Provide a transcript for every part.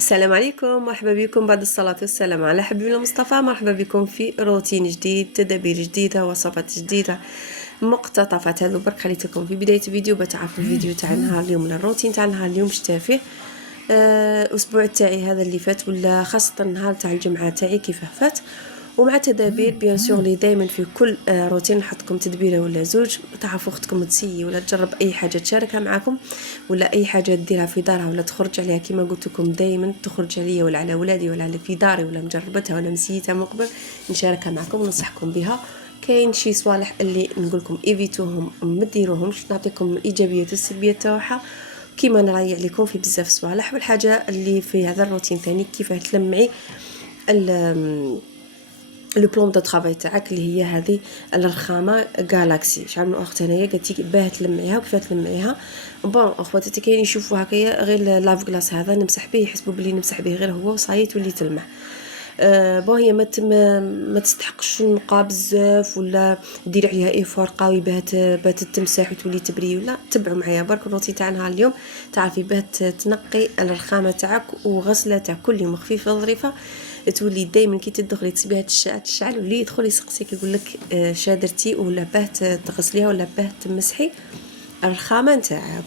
السلام عليكم، مرحبا بكم بعد الصلاة والسلام على حبيبنا المصطفى. مرحبا بكم في روتين جديد، تدابير جديدة، وصفات جديدة، مقتطفات. هذا برك خليت لكم في بداية الفيديو بتعرفوا الفيديو تاع نهار اليوم ولا الروتين تاع نهار اليوم شتافيه. الاسبوع تاعي هذا اللي فات، ولا خاصة النهار تاع الجمعة تاعي كيفاه فات، ومع تدابير بيان سور لي دائما في كل روتين نحطكم تدبيره ولا زوج. تعرفوا اختكم تسيي ولا تجرب اي حاجه تشاركها معكم، ولا اي حاجه ديرها في دارها ولا تخرج عليها كيما قلت لكم دائما تخرج عليا ولا على ولادي ولا على في داري ولا مجربتها ولا مسيتها من قبل، نشاركها معكم وننصحكم بها. كاين شي صوالح اللي نقول لكم ايفيتوهم ما ديروهمش، نعطيكم الايجابيات والسلبيات تاعها كيما نرايع لكم في بزاف صوالح. والحاجه اللي في هذا الروتين ثاني كيفاه تلمعي لو بلون دو طرافاي تاعك اللي هي هذه الرخامه جالاكسي. شحال من اخت هنايا قالت لي باه تلمعيها وكيفاه تلمعيها. بون اخواتي كاين يشوفوا هكايا غير لاف كلاس هذا نمسح به، يحسبوا بلي نمسح به غير هو وصايي تولي تلمع. بون هي ما تستحقش نقا بزاف ولا دير عليها ايفور قوي باه تمسح وتولي تبري. ولا تبعوا معايا برك الروتين تاع نهار اليوم. تعرفي باه تنقي الرخامه تاعك وغسله تاع كل يوم خفيفه ظريفه، تولي دائما كي تدخلي تسبيها تشعل واللي يدخل يسقسيك يقول لك شادرتي ولا باه تغسليها ولا باه تمسحي الرخامه نتاعك.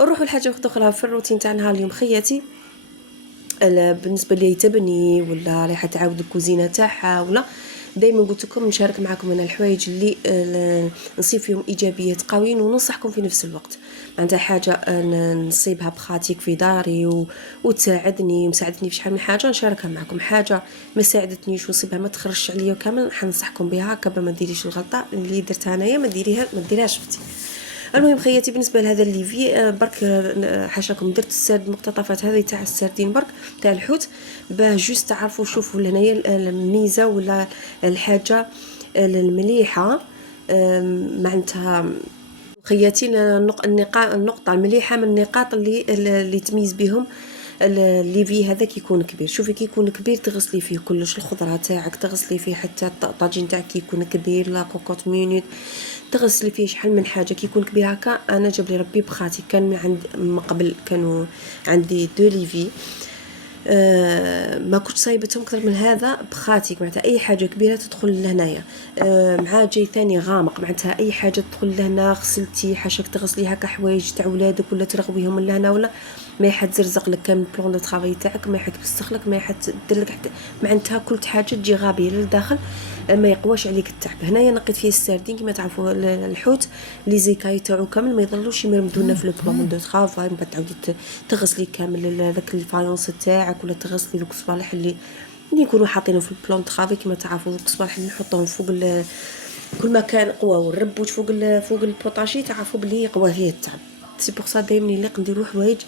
نروحوا لحاجه اخرى في الروتين تاع نهار اليوم خياتي. بالنسبه لي تبني ولا رايحه تعاود الكوزينه تاعها، ولا دائما قلت لكم نشارك معكم انا الحوايج اللي نصيب فيهم ايجابيات قويين وننصحكم في نفس الوقت. عندها حاجه نصيبها بخاتيك في داري وتساعدني مساعدتني في شحال من حاجه نشاركها معكم. حاجه ما ساعدتنيش ونصيبها ما تخرجش عليا كامل حنصحكم بها قبل ما ديريش الغلطه اللي درتها انايا ما ديريهاش اختي. المهم خياتي بالنسبه لهذا الليفي برك حاشاكم درت السرد مقتطفات هذه تاع السردين برك تاع الحوت باه جوست تعرفوا شوفوا لهنايا الميزه ولا الحاجه المليحه معناتها خياتي. النقطه المليحه من النقاط اللي تميز بهم الليفي هذا كيكون كبير. شوفي كيكون كبير تغسلي فيه كلش، الخضره تاعك تغسلي فيه، حتى الطاجين تاعك كيكون كبير، لا كوكوت مينوت تغسلي فيه شحال من حاجه كيكون كبير هكا. انا جاب لي ربي بخاتي كان من عند من قبل كانوا عندي دو ليفي ما كنت صايبتهم اكثر من هذا بخاتي. معناتها اي حاجه كبيره تدخل لهنايا مع جاي ثاني غامق، معناتها اي حاجه تدخل لهنا غسلتي حاشاك تغسلي هكا حوايج تاع ولادك ولا ترغبيهم من لهنا، ولا ما يحتزرزق لك كامل بلون دو طرافاي تاعك، ما يحتوسخ لك، ما يحتدير لك حتى معناتها كل حاجه تجي غابيه للداخل ما يقواش عليك التعب. هنايا نقيت فيه السردين كما تعرفوا الحوت لي زيكاي تاعو كامل ما يضلوش يمرمدونا في لو بلون دو طرافاي. من بعد تعاودي تغسلي كامل داك الفايونس تاعك ولا تغسلي دوك الصوالح اللي يكونوا حاطينهم في البلون طرافاي كما تعرفوا دوك الصوالح اللي نحطوهم فوق كل ما كان قوى والربوش فوق البوطاشي تعرفوا بلي يقوى فيه التعب. سي بوغ سا دايما نليق نديرو حوايج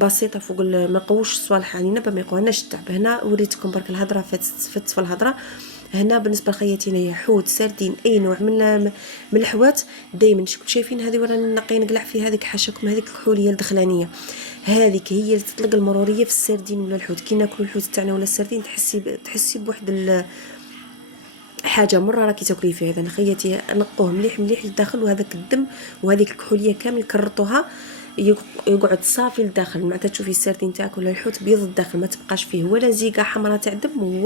بسيطه فوق ما نقوش الصوالح علينا ما يقواناش التعب. هنا وريتكم برك الهضره فاتت في الهضره. هنا بالنسبه لخياتينا هي حوت سردين اي نوع من الحوات دائما شايفين هذه ورانا نقي نقلع في هذيك حاشاكم هذيك الكحوليه الدخلانيه هذيك هي اللي تطلق المروريه في السردين ولا الحوت. كي ناكلوا الحوت تاعنا ولا السردين تحسي بواحد حاجه مره راكي تاكلي فيها. اذا خياتي نقوه مليح مليح للداخل، وهذاك الدم وهذيك الكحوليه كامل كرطوها يقعد صافي للداخل. معناتها تشوفي السردين تاعك ولا الحوت بيض الداخل ما تبقاش فيه ولا زيقه حمراء تاع دم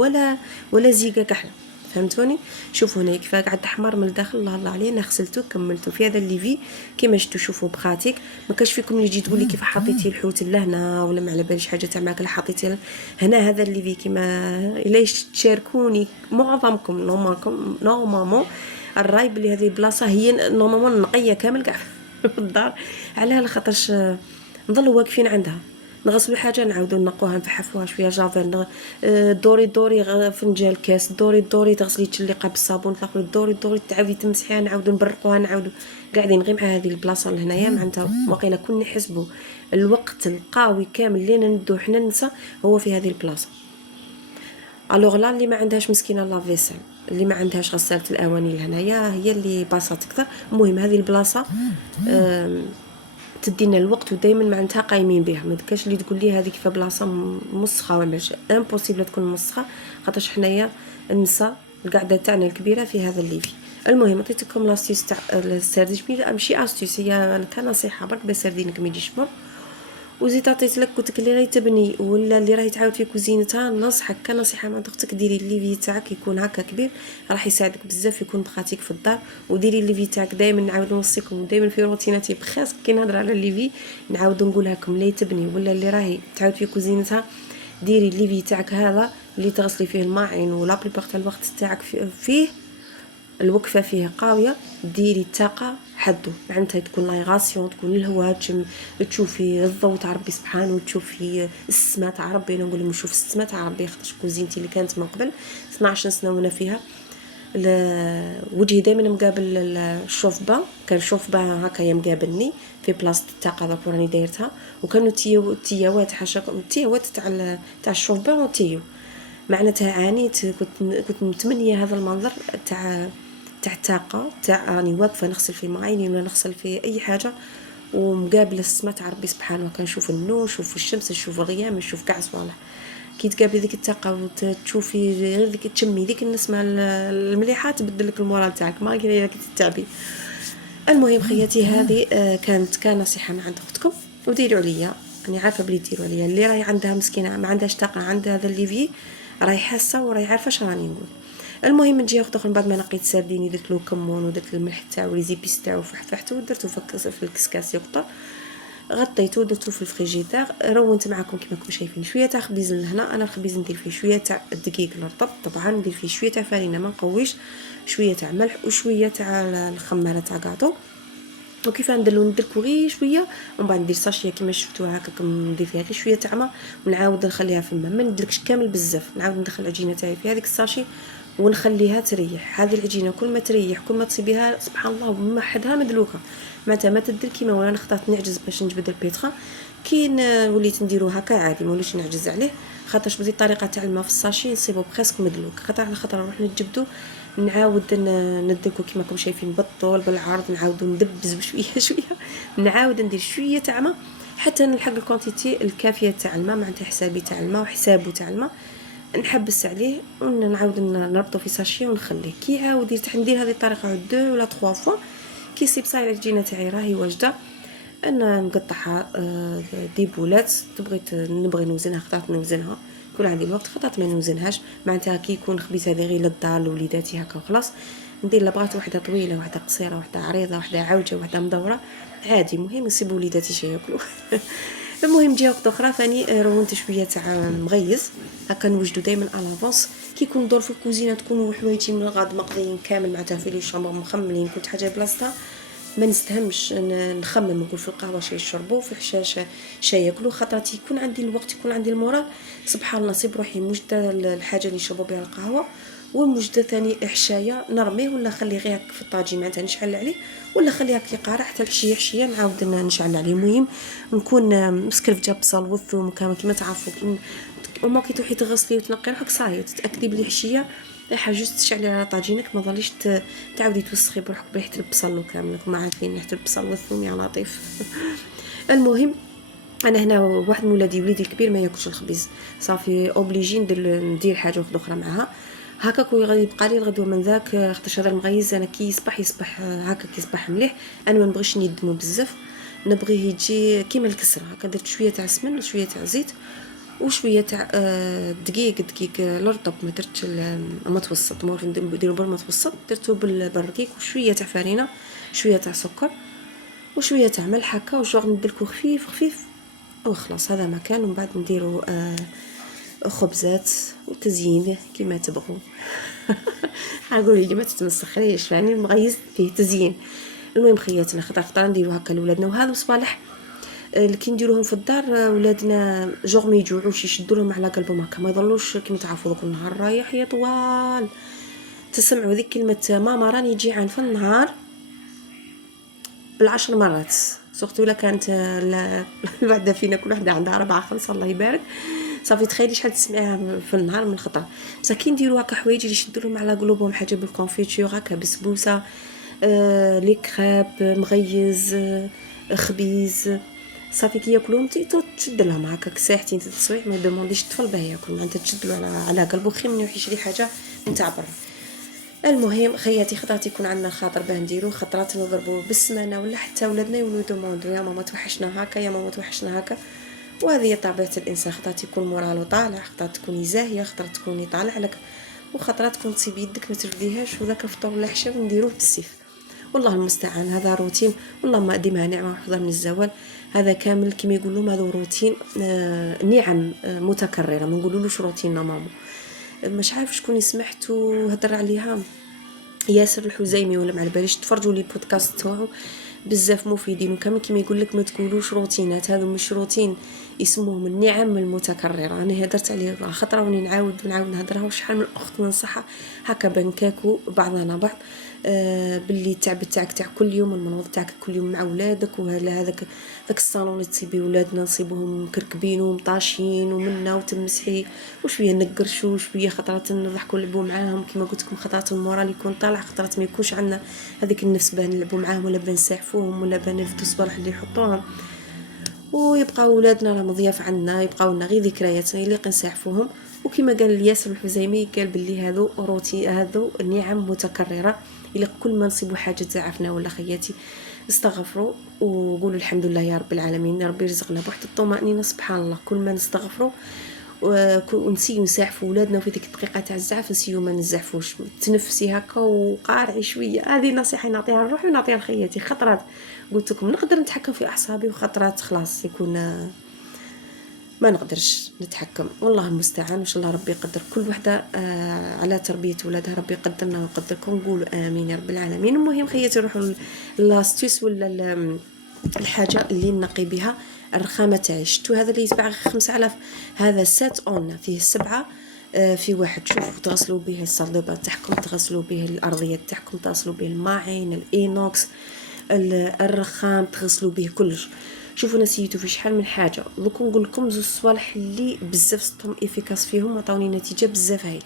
ولا زيقه كحله. فهمتوني؟ شوفوا هنا كيف قاعد احمر من الداخل. الله عليه انا غسلته كملته في هذا الليفي كيما شفتوا. شوفوا بخاتيك ما كاش فيكم اللي يجي تقول لي كيف حطيتي الحوت لهنا ولا ما على باليش حاجه تاع ماكله حطيتي هنا. هذا الليفي كيما الا تشاركوني معظمكم نورمالمون الراي بلي هذه البلاصه هي نورمالمون نقيه كامل كاع في الدار. علاه لخاطرش نضلوا واقفين عندها نغسلوا حاجه نعاودوا نقوها نفحفوها شويه جافيل دوري فنجان كاس دوري تغسلي تشليقه بالصابون تاخذي دوري تعاودي تمسحيها نعاودوا نبرقوها نعاودوا قاعدين غير مع هذه البلاصه لهنايا. معناتها واقيلا كون نحسبوا الوقت القاوي كامل اللي ندو حنا ننسى هو في هذه البلاصه. الوغ لا اللي ما عندهاش مسكينه لافيسل اللي ما عندهاش غساله الاواني لهنايا هي اللي باصات اكثر. المهم هذه البلاصه تدينا الوقت ودائما معناتها قايمين بها. ما دكاش اللي تقول لي هذه كيف بلاصه مسخه ولا امبوسيبل تكون مسخه خاطرش حنايا ننسى القعده تاعنا الكبيره في هذا الليفي. المهم عطيتكم لاستيس تاع السردين ماشي استيس هي كنصيحه برك باش سردينك ما يجيش مر. وزيد عطيت لك قلت لك اللي راهي تبني ولا اللي راهي تعاود في كوزينتها، نصحك كنصيحه مع اختك ديري الليفي تاعك يكون هكا كبير، راح يساعدك بزاف، يكون بخاتيك في الدار. وديري الليفي تاعك دائما، نعاود نوصيكم دائما في روتيناتي بخاص كي نهضر على الليفي نعاود نقولها لكم، اللي تبني ولا اللي راهي تعاود في كوزينتها ديري الليفي تاعك هذا اللي تغسلي فيه الماعن ولا بليبار تاع الوقت تاعك فيه الوقفه فيه قاويه، ديري الطاقه حدو، معناتها تكون لايغاسيون، تكون الهواء، تشوفي الضوء تاع ربي سبحانه، وتشوفي السماء تاع ربي. انا نقول لهم نشوف السماء تاع ربي خاطر كوزينتي اللي كانت من قبل 12 سنه وانا فيها وجهي دائما مقابل الشوفبا، كان شوفبا هكايا مقابلني في بلاصه الطاقه دوك راني دايرتها، وكانوا تيوات حاشاكم تيوات تاع الشوفبا وتيو، معناتها عانيت، كنت متمنيه هذا المنظر تاع الطاقه تاع راني واقفه نغسل في معيني ولا نغسل في اي حاجه ومقابله السماء تاع ربي سبحانه، كنشوف النور، نشوف الشمس، نشوف الغيام، نشوف كاع صوالح. كي تقابلي ديك الطاقه وتشوفي غير ديك تشمي ديك النسمه المليحه تبدل لك المورال تاعك، ما كاين لك تتعبي. المهم خياتي هذه كانت كنصيحه مع عند اختكم، وديروا عليا، راني عارفه بلي ديروا عليا. اللي راهي عندها مسكينه ما عندهاش طاقه، عندها هذا الليفي راهي حاسه وراهي عارفه اش راني نقول. المهم نجي اخت اخرى بعد ما نقيت سرديني درت له كمون ودرت الملح تاعو لي زيبيس تاعو فحفحته ودرته في الكسكاس يقطر، غطيته ودرته في الفريجيدير. رونت معكم كما راكم شايفين شويه تاع خبيز لهنا، انا الخبيز ندير فيه شويه تاع الدقيق الرطب، طبعا ندير فيه شويه تاع فرينه ما نقويش، شويه تاع ملح وشويه تاع الخماره تاع كاطو. وكيف نديرو ندركو غير شويه ومن بعد ندير ساشيه كيما شفتوها هكا، ندير فيها غير شويه تاع ما ونعاود نخليها في الماء، ما نديركش كامل بزاف، نعاود ندخل العجينه تاعي في هذيك الساشي ونخليها تريح. هذه العجينه كل ما تريح كل ما تصيبيها سبحان الله موحدها مدلوكه، معناتها ما تدير كيما وانا خطات نعجز باش نجبد البيترا، كي وليت نديرو هكا عادي ما وليتش نعجز عليه، خاطرش بدي الطريقه تاع الماء في الساشي نصيبو بريسك مدلوك، خاطر على خاطر نروح نجبدو نعاود ندلكو كيما راكم شايفين بالطول بالعرض، نعاود ندبز بشويه شويه، نعاود ندير شويه تاع ما حتى نلحق الكونتيتي الكافيه تاع الماء، معناتها حسابي تاع الماء وحسابه تاع الماء نحبس عليه ونعاود نربطو في ساشي ونخليه. كي عاود يرتاح ندير هذه الطريقه 2 ولا 3 فوا، كي يصيب صاير العجينه تاعي راهي واجده، انا نقطعها دي بولات، نبغي نوزنها خطات نوزنها كل عندي الوقت، خطات ما نوزنهاش، معناتها كي يكون خبيث هذه غير للدار لوليداتي هكا وخلاص، ندير لبغات وحده طويله وحده قصيره وحده عريضه وحده عوجه وحده مدوره عادي، مهم يصيبوا وليداتي شي ياكلوا. المهم جهه اخرى ثاني رونت شويه تاع مغيز هكا نوجدو دائما الافونس، كي يكون دور في الكوزينه تكونوا حوايجي من الغد مقضيين كامل، معناتها في لي شامبر مخملين كنت حاجه بلاصتها، ما نستهمش نخمم نقول في القهوه شي يشربوا في الحشاشه شي ياكلوا، خاطر يكون عندي الوقت يكون عندي المورال سبحان الله نصيب روحي موجده الحاجه اللي يشربوا بها القهوه، والموجده ثاني حشايه نرميه ولا نخليه غير في الطاجين معناتها نشعل عليه، ولا نخليه هكا يقارع حتى الحشيه نعاود نشعل عليه. المهم نكون مسكرف جاب بصل والثوم كما تعرفوا وما كي تروحي تغسلي وتنقي روحك صايي تتاكدي بلي حشيه ريحه جوست تشعلي على طاجينك، ما ظليش تعاودي توسخي بروحك بريحه البصل وكامل، راكم عارفين ريحه البصل والثوم يا لطيف. المهم انا هنا واحد من ولادي الكبير ما ياكلش الخبيز، صافي اوبليجي ندير حاجه اخرى معها هكا، كون يبقى لي الغدوه من ذاك خاطر هذا المغيز انا كي يصبح هكا كي يصبح مليح، انا ما نبغيش ندمو بزاف، نبغيه يجي كيما الكسره هكا، درت شويه تاع سمن وشويه تاع زيت وشويه تاع دقيق الرطب، ما درتش المتوسط، نديرو بالمتوسط، درتو بالرقيق وشويه تاع فرينه شويه تاع سكر وشويه تاع ملح هكا وجوغ ندلكو خفيف وخلاص هذا ما كان. ومن بعد نديرو خبزات وتزيين كيما تبغوا. هاقولي لي ما تتمسخريش يعني المغيز فيه تزيين. المهم خياتنا خطر نديرو هكا لولادنا، وهذا صبالح اللي كي نديروهم في الدار ولادنا جوغ ما يجوعوش يشدوا لهم على قلبهم هكا، ما يضلوش كيما تعرفوا دوك النهار رايح يا طوال تسمعوا ذيك كلمه ماما راني جيعان في النهار ب10 مرات، سورتو الا كانت الوحده فينا كل وحده عندها 4 5 الله يبارك، صافي تخيلي شحال تسمعيها في النهار من الخطره. بصح كي نديروا هكا حوايج اللي يشدوا لهم على قلوبهم، حاجه بالكونفيتور هكا بسبوسه لي كريب مغيز خبيز، صافي كي ياكلوهم تشد لهم هكاك ساعتين 3 سوايع ما دومونديش الطفل باه ياكل، معناتها تشد له على قلبه خير من يروح يشري حاجه نتاع برا. المهم خياتي خطرات يكون عندنا خاطر باه نديرو، خطرات نضربوا بالسمانه ولا حتى ولادنا يولوا يدوموندو يا ماما توحشنا هكا يا ماما توحشنا هكا، وهذه هي طبيعه الانسان، خطرات يكون مورالو طالع، خطرات تكوني زاهيه، خطرات تكوني طالع لك، وخطرات تكون تصيب يدك ما ترديهاش، وذاك الفطور ولا العشاء نديروه بالسيف. والله المستعان. هذا روتين والله ما ديمها نعمه وحفظه من الزوال. هذا كامل كما يقولوا هذا روتين نعم متكرره، ما نقولولوش روتين ماما. مش عارف شكون سمعتو هضر عليها، ياسر الحزيمي ولا ما على باليش، تفرجوا لي بودكاست تاعو بزاف مفيدين، وكامل كيما يقول لك ما تقولوش روتينات، هذا مش روتين، يسموهم النعم المتكرره. انا هدرت عليه خطره وني نعاود نهضرها، وشحال من اخت ننصحها هكا بنكاكو بعضنا بعض. باللي التعب تاعك تاع كل يوم، المنوض تاعك كل يوم مع ولادك، وهلا هذاك داك الصالون اللي تصيبي ولادنا نصيبهم مكركبين ومطاشين ومنا وتمسحي وشويه نقرشوا وشويه، خطرات نضحكوا نلعبوا معاهم كما قلت لكم، خطرات المورال يكون طالع، خطرات ما يكونش عندنا هذيك النفس باه نلعبوا معاهم ولا باه نساعفوهم ولا باه نرفدوا الصباح اللي يحطوهم، ويبقى ولادنا راه مضياف عندنا، يبقاو لنا غير ذكريات اللي نساعفوهم. وكما قال ياسر الحزيمي قال باللي هذو روتي، هذو نعم متكرره، الا كل ما نصيبوا حاجه زعفنا ولا خياتي استغفروا وقولوا الحمد لله يا رب العالمين، ربي يرزقنا بواحد الطمانينه سبحان الله. كل ما نستغفروا ونسيو نساعفوا ولادنا في ديك الدقيقه تاع الزعف، نسيو ما نزعفوش، تنفسي هكا وقارعي شويه. هذه نصيحه نعطيها لروحي ونعطيها لخياتي. خطرات قلت لكم نقدر نتحكم في اعصابي، وخطرات خلاص يكون ما نقدرش نتحكم. والله المستعان، وان شاء الله ربي يقدر كل وحده على تربيه ولادها، ربي يقدرنا ويقدركم، نقولوا امين يا رب العالمين. المهم خياتي نروحوا لاستيس ولا الحاجه اللي نقي بها الرخامه تاعي. شفتوا هذا اللي يتباع 5000، هذا سات اون فيه 7 في واحد. شوفوا تغسلوا به الصليبه تاعكم، تغسلوا به الارضيه تاعكم، تغسلوا به الماعين، الاينوكس، الرخام، تغسلوا به كلش. شوفوا نسيتو في شحال من حاجه. دوك نقول لكم زوج صوالح اللي بزاف صدتهم افيكاس فيهم وعطاوني نتيجه بزاف هايله.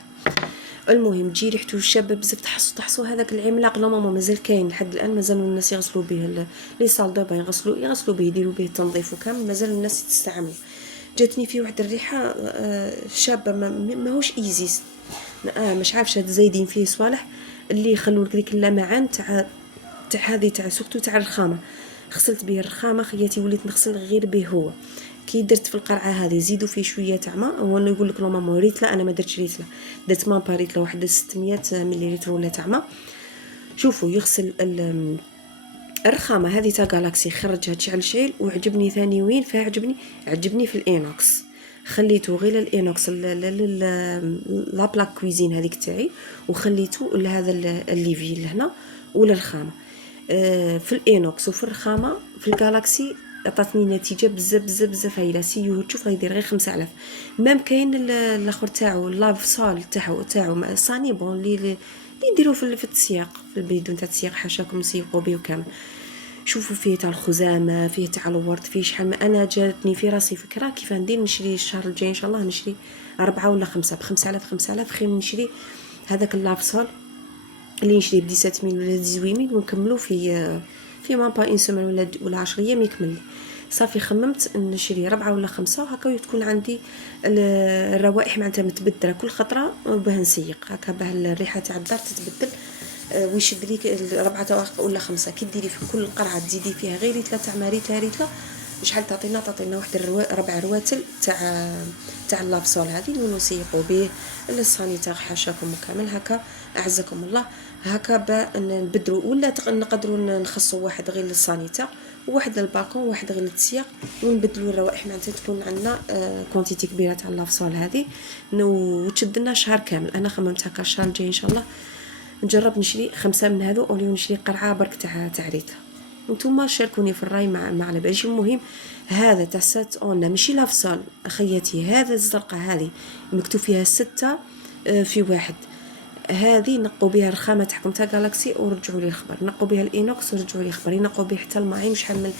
المهم تجي ريحته شابه بزاف، تحصوا هذاك العملاق لا ماما مازال كاين لحد الان، مازال الناس يغسلوا به لي صال دابا، يغسلوا به، يديروا به التنظيف وكامل، مازال الناس تستعملوا. جاتني فيه واحد الريحه شابه، ماهوش ايزيس، مش عارفه هاد زايدين فيه صوالح اللي يخلوا لك ديك اللمعان تاع هذه تاع سورتو تاع الرخامه. غسلت به الرخامه خياتي، وليت نغسل غير به هو. كي درت في القرعه هذه زيدوا فيه شويه تاع ماء، هو اللي يقول لك لو ماما ريتلا، انا ما درتش ريتلا، درت ماء باريتلا واحد 600 مليلتر ولا تاع ماء. شوفوا يغسل الرخامه هذه تاع جالاكسي، خرج هادشي على الشيل. وعجبني ثاني وين عجبني في الاينوكس، خليته غير الاينوكس لا بلاك كويزين هذيك تاعي، وخليته لهذا الليفي لهنا ولا الرخامه. في الاينوكس وفي الرخامه في الجالاكسي عطاتني نتيجه بزاف هايله. سيو تشوف يدير غير 5000. مام كاين الاخر تاعو لاف سال تاعو صاني بون اللي يديروا في التسياق، في البيدون تاع التسياق، حاشاكم نسيقوا به وكامل. شوفوا فيه تاع الخزامه، فيه تاع الورد، فيه شحال انا جاتني في راسي فكره كيف ندير نشري الشهر الجاي ان شاء الله، نشري 4 ولا 5 ب5000 خير من نشري هذاك اللاف سال اللي نشري ب 17000 ولا 18000 ونكملوا في ما با ان سيمين ولا 10 ايام يكمل لي. صافي خممت نشري 4 ولا 5 هكا تكون عندي الروائح معناتها متبدله كل خطره باه نسيق هكا، باه الريحه تاع الدار تتبدل ويشد ليك 4 ولا 5. كي ديري في كل قرعه تزيدي فيها غير 3 ريتلا شحال تعطينا واحد 4 رواتل تاع اللافسول هذه اللي نسيقوا به الصانيتاغ، حاشاكم كامل هكا اعزكم الله. هكا با نبدلوا ولا نقدروا نخصوا واحد غير للصانيتاغ وواحد للبالكون وواحد غير للتسياق، ونبدلوا الروائح معناتها تكون عندنا كونتيتي كبيره تاع اللافسول هذه وتشد لنا شهر كامل. انا خممت هكا الشهر الجاي ان شاء الله نجرب نشري 5 من هذو او نشري قرعه برك تاع ريتلا. نتوما شاركوني في الراي مع على باليش. المهم هذا تاع سات اون ماشي لافصال اخياتي، هذا الزرقاء هذه مكتوب فيها 6 في 1، هذه نقوا بها الرخامه تاعكم تاع جالاكسي ورجعوا لي الخبر، نقوا بها الاينوكس ورجعوا لي الخبر، نقوا به حتى الماعين شحال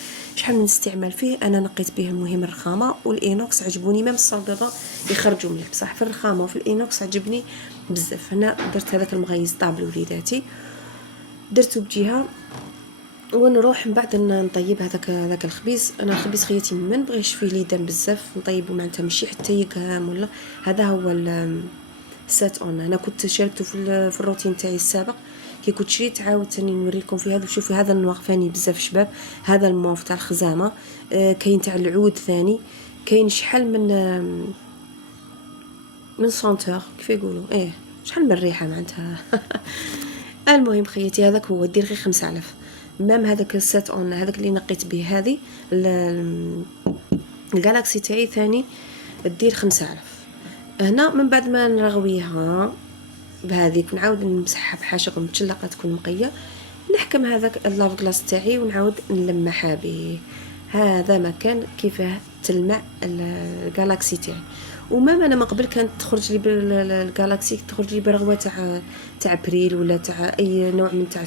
من استعمال فيه. انا نقيت به المهم الرخامه والاينوكس عجبوني، ميم الصلبه يخرجوا مليح بصح في الرخامه وفي الاينوكس عجبني بزاف. هنا درت هذاك المغيز طاب لوليداتي درته بجهه ونروح من بعد نطيب هذاك الخبيز. انا الخبيز خياتي ما نبغيش فيه ليدان بزاف، نطيبه معناتها ماشي حتى يقهام ولا. هذا هو السات اون. انا كنت شاركته في الروتين تاعي السابق كي كنت شريت، عاود ثاني نوريكم في هذا. شوفوا هذا النوار فاني بزاف شباب، هذا الموف تاع الخزامه، كاين تاع العود ثاني، كاين شحال من سونتور كيف يقولوا شحال من ريحه معناتها. المهم خيتي هذاك هو، دير غير 5000. مام هذاك السيت اون هذاك اللي نقيت به هذه الجالاكسي تاعي ثاني دير 5000. هنا من بعد ما نرغويها بهذيك نعاود نمسحها بحاشق متشلقه تكون نقيه، نحكم هذاك اللاف كلاس تاعي ونعاود نلمعها به. هذا مكان كيفاه تلمع الجالاكسي تاعي. وما انا من قبل كانت تخرج لي بالجالاكسي تخرج لي برغوه تاع بريل ولا تاع اي نوع من تاع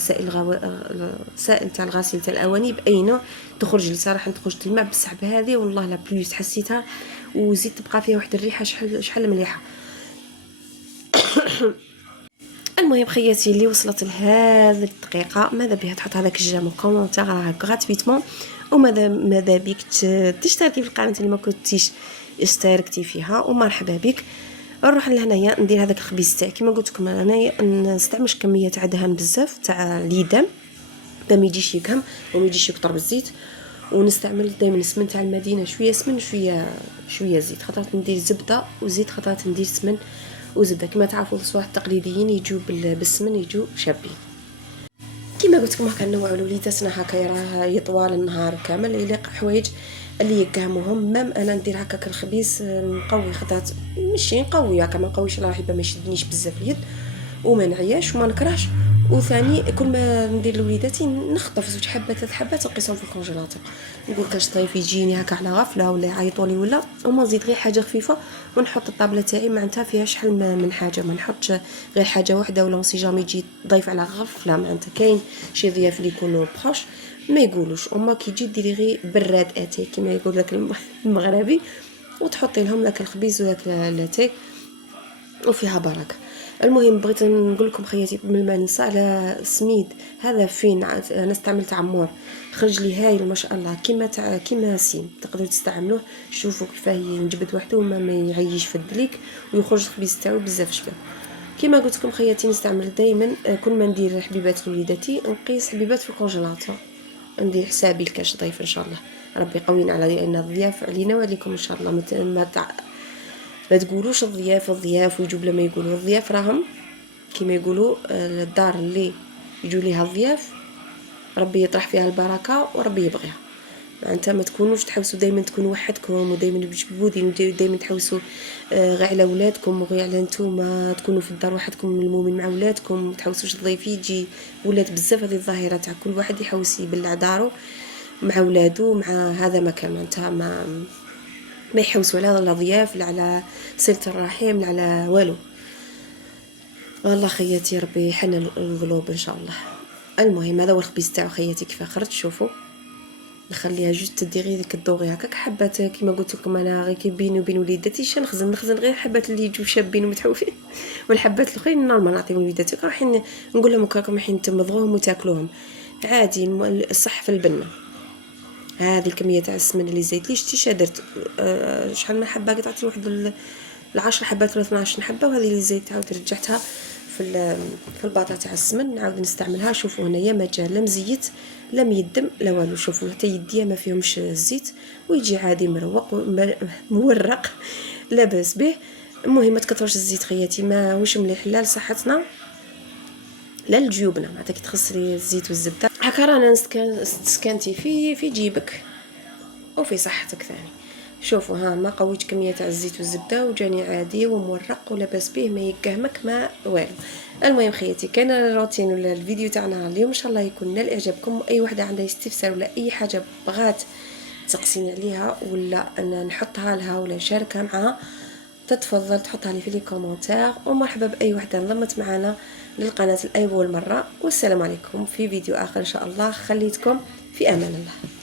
سائل تاع الغسيل تاع الاواني باي نوع تخرج لي صراحه تخرج تلمع. بصح بهذه والله لا بلوس حسيتها وزيد تبقى فيها واحد الريحه شحال مليحه. المهم خياتي اللي وصلت لهذه الدقيقه ماذا بها تحط هذاك الجيم كومونتير راه غراتويتمون، وماذا بك تشتركي في القناه اللي ما كنتيش اشتركتي فيها، ومرحبا بك. نروح لهنايا ندير هذاك الخبيز تاعي كما قلت لكم. انايا نستعملش كميه تاع دهن بزاف تاع ليدام ما يجيش يقهم وما يجيش يكثر بالزيت، ونستعمل دائما السمن تاع المدينه، شويه سمن شويه زيت. خطرات ندير زبده وزيت، خطرات ندير سمن وزبده. كما تعرفوا الصوالح التقليديين يجوا بالسمن يجوا شابين. كما قلت لكم هكا نوعوا لوليداتنا هكا راه يطوال النهار كامل يليق حوايج اللي يقهموهم. مام انا ندير هكا الخبيز نقوي خطرات ماشي نقوي هكا ما نقويش راه يبقى ما يشدنيش بزاف اليد وما نعياش وما نكرهش. وثاني كل ما ندير لوليداتي نخطف 2 حبات 3 حبات نقيسهم في الكونجيلاتور. نقول كاش طيف يجيني هكا على غفله ولا يعيطوا لي ولا وما نزيد غير حاجه خفيفه ونحط الطابله تاعي معناتها فيها شحال من حاجه. ما نحطش غير حاجه واحده ولا سي جامي يجي ضيف على غفله. معناتها كاين شي ضياف اللي يكونوا بروش ما يقولوش اما كي تجي ديري غير براد اتاي كما يقول لك المغربي، وتحطي لهم لك الخبيز وداك لاتاي وفيها بركه. المهم بغيت نقول لكم خياتي من ما ننسى على سميد هذا فين انا استعملت عمور خرج لي هايل ما شاء الله كيما سين تقدروا تستعملوه. شوفوا كيفاه ينجبد وحده وما يعيش في الدليك ويخرج الخبيز تاعو بزاف شباب. كما قلت لكم خياتي نستعمل دائما كل ما ندير حبيبات لوليداتي نقيس حبيبات في الكونجيلاتور، ندير حسابي لكاش ضيف ان شاء الله. ربي يقوينا على ان الضياف علينا وعليكم ان شاء الله. ما تقولوش الضياف ويجوا بلا ما يقولوا. الضياف راهم كما يقولوا الدار اللي يجوا ليها الضياف ربي يطرح فيها البركه وربي يبغيها. معناتها ما تكونوش تحوسوا دائما تكونوا وحدكم ودائما بجبودين دائما تحوسوا غير على اولادكم وغير على نتوما تكونوا في الدار وحدكم المؤمن مع اولادكم. ما تحوسوش الضيف يجي ولات بزاف هذه الظاهره تاع كل واحد يحوس يبلع دارو مع اولاده مع هذا ما كان. معناتها ما يحوسوا على ضياف لا على صلة الرحم لا على والو. والله خياتي ربي يحنن القلوب ان شاء الله. المهم هذا هو الخبيز تاعو خياتي كيف خرج. شوفوا نخليها جوج تدي غير ديك الدوغي هكاك حبات كيما قلت لكم انا غير كي بيني وبين وليداتي نخزن غير حبات اللي يجوا شابين ومتحوفين والحبات الاخرين نورمال نعطيهم لوليداتي رايحين نقول لهم هكاكم رايحين تمضغوهم وتاكلوهم عادي. الصح في البنه. هذه الكميه تاع السمن اللي زيت لي شتي درت شحال من حبه قطعت واحد 10 حبات ولا 12 حبه، وهذه اللي زيت عاود رجعتها في الباطه تاع السمن نعاود نستعملها. شوفوا هنايا ما جا لا مزيت لا ميدم لا والو. شوفوا حتى يديا ما فيهمش الزيت ويجي عادي مروق مورق لاباس به. المهم ما تكثرش الزيت خياتي ما واش مليح لا لصحتنا لا لجيوبنا. معناتها كي تخسري الزيت والزبده هكا رانا سكنتي في جيبك وفي صحتك ثاني. شوفوا ها ما قويت كميه تاع الزيت والزبده وجاني عادي ومورق ولاباس به ما يقهمك ما والو. المهم خياتي كان الروتين ولا الفيديو تاعنا اليوم ان شاء الله يكون نال اعجابكم. اي وحده عندها استفسار ولا اي حاجه بغات تقسيني عليها ولا انا نحطها لها ولا نشاركها معها تتفضل تحطها لي في لي كومونتير. ومرحبا باي وحده انضمت معنا للقناه الاول مره. والسلام عليكم في فيديو اخر ان شاء الله. خليتكم في امان الله.